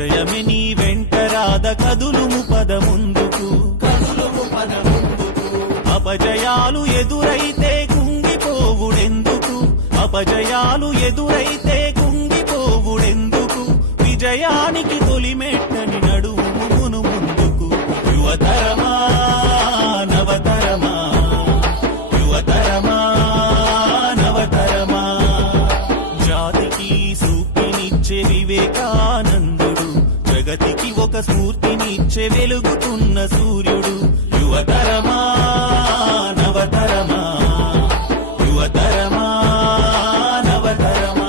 విజయమే నీ వెంటరాద కదులుము పద ముందుకు అపజయాలు ఎదురైతే కుంగిపోవుడెందుకు అపజయాలు ఎదురైతే కుంగిపోవుడెందుకు విజయానికి తొలిమెట్టని నడుమును ముందుకు యువతరమా నవతరమా యువతరమా నవతరమా జాతికి సూక్తినిచ్చే వివేకానందుడు జగతికి ఒక స్ఫూర్తినిచ్చే వెలుగుతున్న సూర్యుడు యువతరమా నవతరమా యువతరమా నవతరమా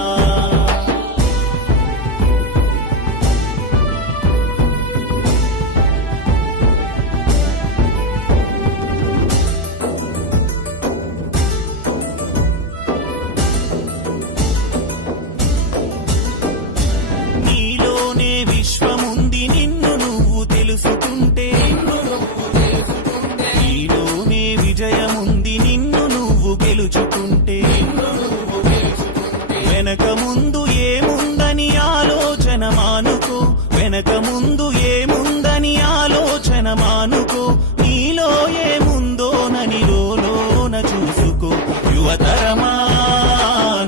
నీలోనే విశ్వముంది నిన్ను నువ్వు తెలుసుకుంటే నీలోనే విజయముంది నిన్ను నువ్వు గెలుచుకుంటే వెనక ముందు ఏముందని ఆలోచన మానుకో వెనక ముందు ఏముందని ఆలోచన మానుకో నీలో ఏముందోనని లోన చూసుకో యువతరమా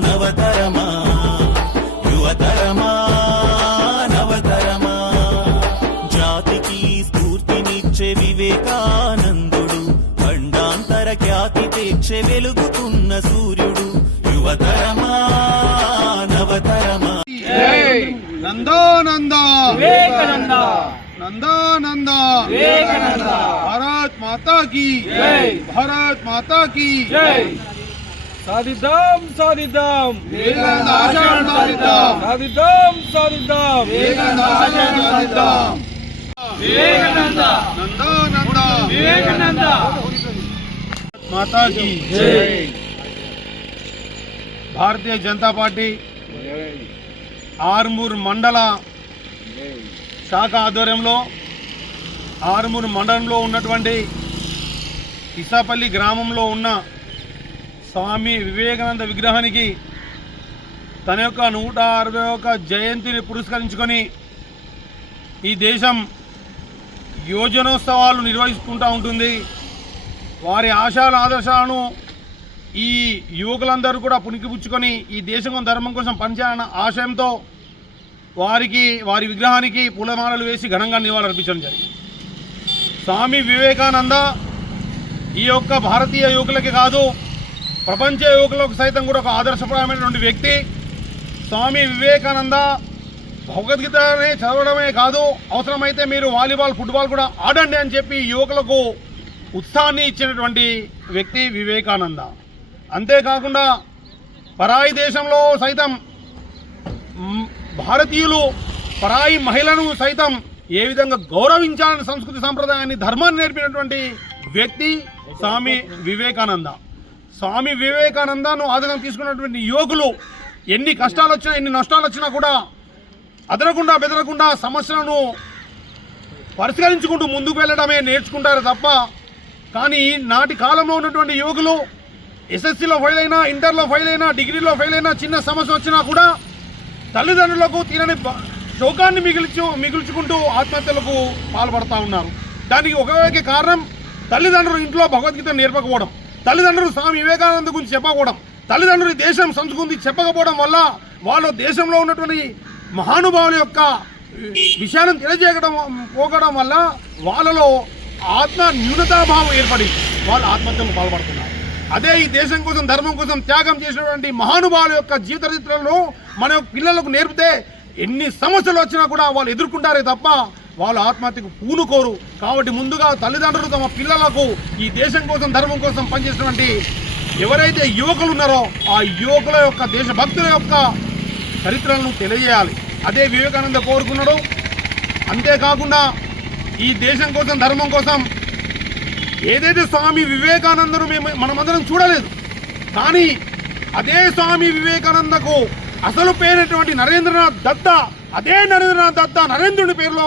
నవతరమా యువతరమా నవతరమా జాతికి స్ఫూర్తినిచ్చే వివేకానందుడు ఖండాంతర ఖ్యాతి తెచ్చే వెలుగుతున్న సూర్యుడు యువతరమా నవతరమా నందో నందో వివేకానంద నందో నందో వివేకానంద భారత్ మాతా కీ జై భారత్ మాతా కీ జై సాధిద్దాం సాధిద్దాం వివేకానంద ఆశయాలను సాధిద్దాం సాధిద్దాం సాధిద్దాం వివేకానంద ఆశయాలను సాధిద్దాం వివేకానంద నందో నందో వివేకానంద మాతా కీ జై భారతీయ జనతా పార్టీ ఆర్మూర్ మండల శాఖ ఆధ్వర్యంలో ఆర్మూర్ మండలంలో ఉన్నటువంటి ఇసాపల్లి గ్రామంలో ఉన్న స్వామి వివేకానంద విగ్రహానికి తన యొక్క 161 జయంతిని పురస్కరించుకొని ఈ దేశం యోజనోత్సవాలు నిర్వహించుకుంటూ ఉంటుంది. వారి ఆశయాల ఆదర్శాలను ఈ యువకులందరూ కూడా పుణికిపుచ్చుకొని ఈ దేశం ధర్మం కోసం పనిచేయాలన్న ఆశయంతో వారి విగ్రహానికి పూలమాలలు వేసి ఘనంగా నివాళులర్పించడం జరిగింది. స్వామి వివేకానంద ఈ యొక్క భారతీయ యువకులకి కాదు, ప్రపంచ యువకులకు సైతం కూడా ఒక ఆదర్శప్రాయమైనటువంటి వ్యక్తి. స్వామి వివేకానంద భగవద్గీతనే చదవడమే కాదు, అవసరమైతే మీరు వాలీబాల్ ఫుట్బాల్ కూడా ఆడండి అని చెప్పి యువకులకు ఉత్సాహాన్ని ఇచ్చినటువంటి వ్యక్తి వివేకానంద. అంతేకాకుండా పరాయి దేశంలో సైతం భారతీయులు పరాయి మహిళను సైతం ఏ విధంగా గౌరవించాలని సంస్కృతి సంప్రదాయాన్ని ధర్మాన్ని నేర్పినటువంటి వ్యక్తి స్వామి వివేకానంద. స్వామి వివేకానందను ఆదరణ తీసుకున్నటువంటి యువకులు ఎన్ని కష్టాలు వచ్చినా ఎన్ని నష్టాలు వచ్చినా కూడా అదనకుండా బెదరకుండా సమస్యలను పరిష్కరించుకుంటూ ముందుకు వెళ్ళడమే నేర్చుకుంటారు తప్ప, కానీ నాటి కాలంలో ఉన్నటువంటి యువకులు ఎస్ఎస్సీలో ఫెయిల్ అయినా, ఇంటర్లో ఫెయిల్ అయినా, డిగ్రీలో ఫెయిల్ అయినా, చిన్న సమస్య వచ్చినా కూడా తల్లిదండ్రులకు తీరని శోకాన్ని మిగుల్చుకుంటూ ఆత్మహత్యలకు పాల్పడుతూ ఉన్నారు. దానికి ఒకవేళ కారణం తల్లిదండ్రులు ఇంట్లో భగవద్గీత నేర్పకపోవడం, తల్లిదండ్రులు స్వామి వివేకానంద గురించి చెప్పకపోవడం, తల్లిదండ్రులు దేశం సంస్కృతి చెప్పకపోవడం వల్ల వాళ్ళు దేశంలో ఉన్నటువంటి మహానుభావుల యొక్క విషయాన్ని తెలియజేయకపోవడం వల్ల వాళ్ళలో ఆత్మ న్యూనతాభావం ఏర్పడి వాళ్ళు ఆత్మహత్యలకు పాల్పడుతున్నారు. అదే ఈ దేశం కోసం ధర్మం కోసం త్యాగం చేసినటువంటి మహానుభావుల యొక్క జీవిత చరిత్రలను మన పిల్లలకు నేర్పితే ఎన్ని సమస్యలు వచ్చినా కూడా వాళ్ళు ఎదుర్కొంటారే తప్ప వాళ్ళు ఆత్మహత్యకు పూనుకోరు. కాబట్టి ముందుగా తల్లిదండ్రులు తమ పిల్లలకు ఈ దేశం కోసం ధర్మం కోసం పనిచేసినటువంటి ఎవరైతే యువకులు ఉన్నారో ఆ యువకుల యొక్క దేశభక్తుల యొక్క చరిత్రలను తెలియజేయాలి. అదే వివేకానంద కోరుకున్నాడు. అంతేకాకుండా ఈ దేశం కోసం ధర్మం కోసం ఏదైతే స్వామి వివేకానందను మనమందరం చూడలేదు, కానీ అదే స్వామి వివేకానందకు అసలు పేరైనటువంటి నరేంద్రనాథ్ దత్త అదే నరేంద్రనాథ్ దత్తా నరేంద్రుడి పేరులో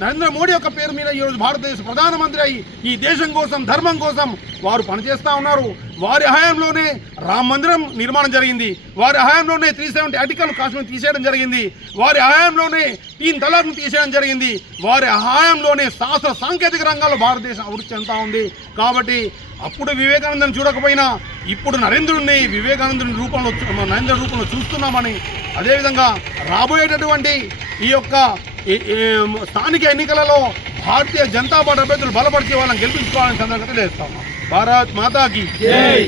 నరేంద్ర మోడీ యొక్క పేరు మీద ఈరోజు భారతదేశ ప్రధానమంత్రి అయి ఈ దేశం కోసం ధర్మం కోసం వారు పనిచేస్తూ ఉన్నారు. వారి హయాంలోనే రామ మందిరం నిర్మాణం జరిగింది. వారి హయాంలోనే 370 ఆర్టికల్ కాశ్మీర్ తీసేయడం జరిగింది. వారి హయాంలోనే 3 తలాక్ను తీసేయడం జరిగింది. వారి హయాంలోనే శాస్త్ర సాంకేతిక రంగాల్లో భారతదేశం అభివృద్ధి చెందుతూ ఉంది. కాబట్టి అప్పుడు వివేకానందని చూడకపోయినా ఇప్పుడు వివేకానందుని రూపంలో చూస్తున్నామని, అదేవిధంగా రాబోయేటటువంటి ఈ యొక్క స్థానిక ఎన్నికలలో భారతీయ జనతా పార్టీ అభ్యర్థులు బలపరిచే వాళ్ళని గెలిపించుకోవాలని సందర్భంగా తెలియజేస్తాం. భారత్ మాతాకి జై.